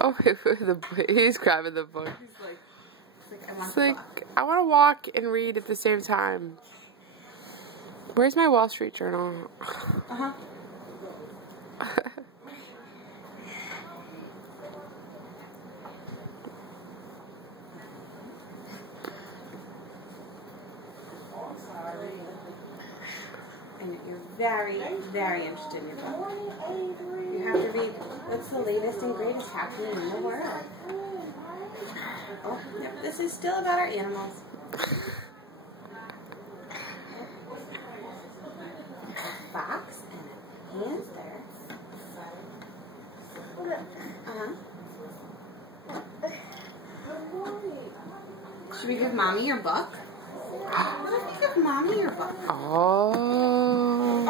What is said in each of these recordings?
Oh, he's grabbing the book. It's like I want to walk and read at the same time. Where's my Wall Street Journal? Uh-huh. And you're very, very interested in your book. You have to read what's the latest and greatest happening in the world. Oh, yep, this is still about our animals. A fox and a panther. Should we give Mommy your book? What if we give Mommy your book? Oh.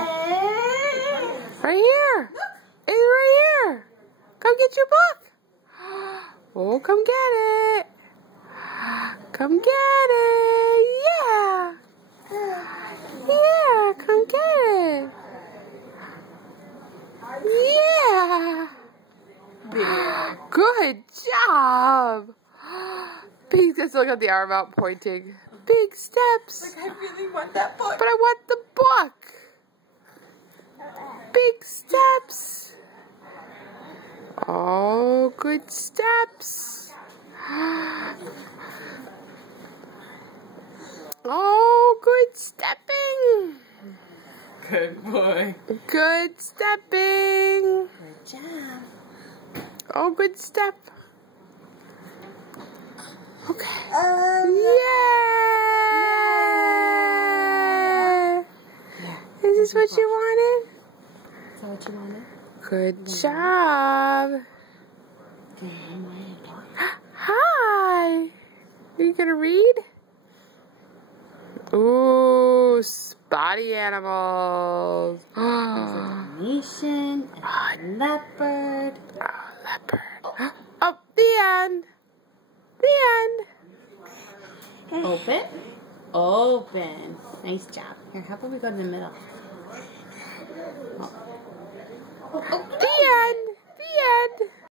Right here. Look. It's right here. Come get your book. Oh, come get it. Come get it. Yeah. Yeah, come get it. Yeah. Good job. Big steps. Look at the arm out pointing. Big steps. Like, I really want that book. But I want the book. Big steps. Oh, good steps. Oh, good stepping. Good boy. Good stepping. Good job. Oh, good step. Okay. Yeah. Is this what you wanted? Is that what you wanted? Good job. Hi. Are you gonna read? Ooh, spotty animals. Nation, a leopard. Oh, leopard. Oh, the end. The end. Open. Open. Nice job. Here, how about we go to the middle? The end.